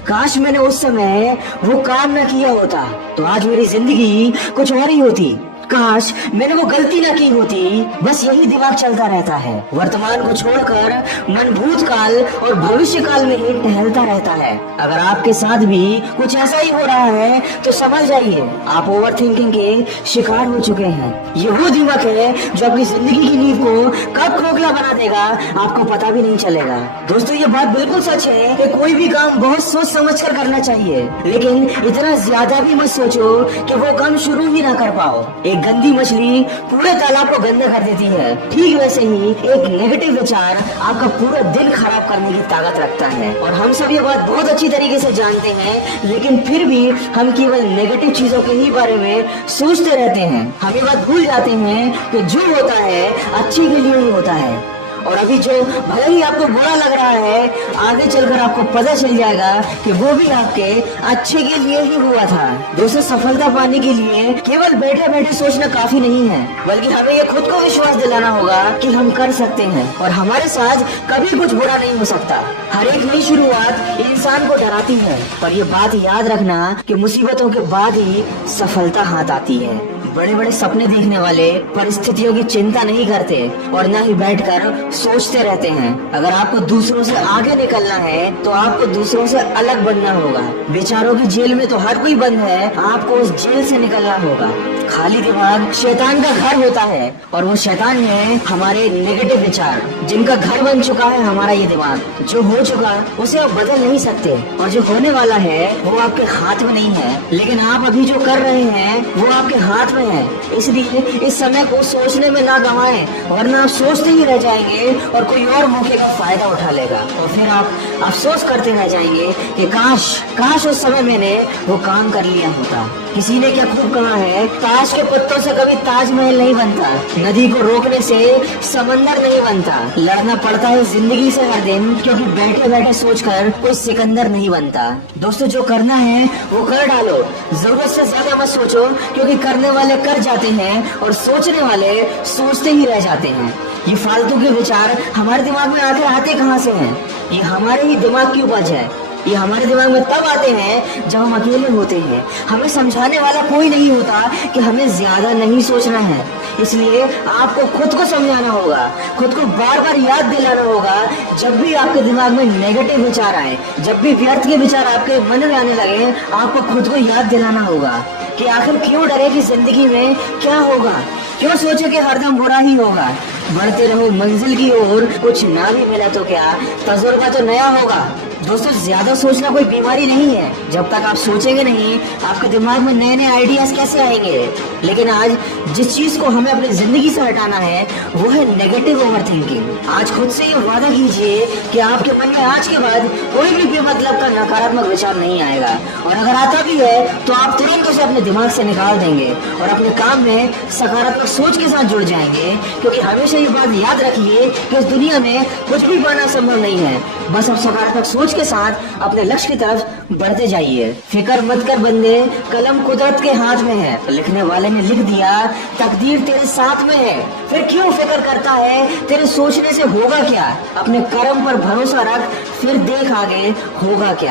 काश मैंने उस समय वो काम न किया होता तो आज मेरी जिंदगी कुछ और ही होती। काश मैंने वो गलती ना की होती। बस यही दिमाग चलता रहता है। वर्तमान को छोड़कर मन भूतकाल और भविष्य काल में ही टहलता रहता है। अगर आपके साथ भी कुछ ऐसा ही हो रहा है तो समझ जाइए आप ओवर थिंकिंग के शिकार हो चुके हैं। ये वो दिमाग है जो अपनी जिंदगी की नींव को कब खोखला बना देगा आपको पता भी नहीं चलेगा। दोस्तों ये बात बिल्कुल सच है कि कोई भी काम बहुत सोच समझ कर करना चाहिए, लेकिन इतना ज्यादा भी मत सोचो कि वो काम शुरू ही ना कर पाओ। एक गंदी मछली पूरे तालाब को गंदा कर देती है, ठीक वैसे ही एक नेगेटिव विचार आपका पूरा दिन खराब करने की ताकत रखता है। और हम सब ये बात बहुत अच्छी तरीके से जानते हैं, लेकिन फिर भी हम केवल नेगेटिव चीजों के ही बारे में सोचते रहते हैं। हम ये बात भूल जाते हैं कि जो होता है अच्छे के लिए ही होता है। और अभी जो भले ही आपको बुरा लग रहा है, आगे चलकर आपको पता चल जाएगा कि वो भी आपके अच्छे के लिए ही हुआ था। दोस्तों सफलता पाने के लिए केवल बैठे बैठे सोचना काफी नहीं है, बल्कि हमें ये खुद को विश्वास दिलाना होगा कि हम कर सकते हैं और हमारे साथ कभी कुछ बुरा नहीं हो सकता। हर एक नई शुरुआत इंसान को डराती है, पर ये बात याद रखना कि मुसीबतों के बाद ही सफलता हाथ आती है। बड़े बड़े सपने देखने वाले परिस्थितियों की चिंता नहीं करते और न ही बैठकर सोचते रहते हैं। अगर आपको दूसरों से आगे निकलना है तो आपको दूसरों से अलग बनना होगा। विचारों की जेल में तो हर कोई बंद है, आपको उस जेल से निकलना होगा। खाली दिमाग शैतान का घर होता है और वो शैतान है हमारे नेगेटिव विचार, जिनका घर बन चुका है हमारा ये दिमाग। जो हो चुका उसे आप बदल नहीं सकते और जो होने वाला है वो आपके हाथ में नहीं है, लेकिन आप अभी जो कर रहे हैं वो आपके हाथ में है। इसलिए इस समय को सोचने में ना गंवाएं, वरना आप सोचते ही रह जाएंगे और कोई और मौके का फायदा उठा लेगा और फिर आप अफसोस करते रह जाएंगे कि काश उस समय मैंने वो काम कर लिया होता। किसी ने क्या खूब कहा है, ताश के पत्तों से कभी ताजमहल नहीं बनता, नदी को रोकने से समंदर नहीं बनता। लड़ना पड़ता है जिंदगी से हर दिन, क्योंकि बैठे बैठे सोचकर कोई सिकंदर नहीं बनता। दोस्तों जो करना है वो कर डालो, जरूरत से ज्यादा मत सोचो, क्योंकि करने वाले कर जाते हैं और सोचने वाले सोचते ही रह जाते हैं। ये फालतू के विचार हमारे दिमाग में आते आते कहाँ से हैं? ये हमारे ही दिमाग की उपज है। ये हमारे दिमाग में तब आते हैं जब हम अकेले होते हैं। हमें समझाने वाला कोई नहीं होता कि हमें ज्यादा नहीं सोचना है। इसलिए आपको खुद को समझाना होगा, खुद को बार बार याद दिलाना होगा। जब भी आपके दिमाग में नेगेटिव विचार आए, जब भी व्यर्थ के विचार आपके मन में आने लगे, आपको खुद को याद दिलाना होगा कि आखिर क्यों डरे कि जिंदगी में क्या होगा, क्यों सोचे कि हरदम बुरा ही होगा। बढ़ते रहो मंजिल की ओर, कुछ ना भी मिला तो क्या, तजुर्बा तो नया होगा। दोस्तों ज्यादा सोचना कोई बीमारी नहीं है। जब तक आप सोचेंगे नहीं, आपके दिमाग में नए नए आइडियाज कैसे आएंगे। लेकिन आज जिस चीज को हमें अपनी जिंदगी से हटाना है वो है नेगेटिव ओवर थिंकिंग। आज खुद से ये वादा कीजिए कि आपके मन में आज के बाद कोई भी बेमतलब का नकारात्मक विचार नहीं आएगा, और अगर आता भी है तो आप तुरंत उसे अपने दिमाग से निकाल देंगे और अपने काम में सकारात्मक सोच के साथ जुड़ जाएंगे। क्योंकि हमेशा ये बात याद रखिए कि इस दुनिया में कुछ भी पाना संभव नहीं है, बस आप सकारात्मक सोच के साथ अपने लक्ष्य की तरफ बढ़ते जाइए। फिक्र मत कर बंदे, कलम कुदरत के हाथ में है, लिखने वाले ने लिख दिया, तकदीर तेरे साथ में है। फिर क्यों फिक्र करता है, तेरे सोचने से होगा क्या। अपने कर्म पर भरोसा रख, फिर देख आगे होगा क्या।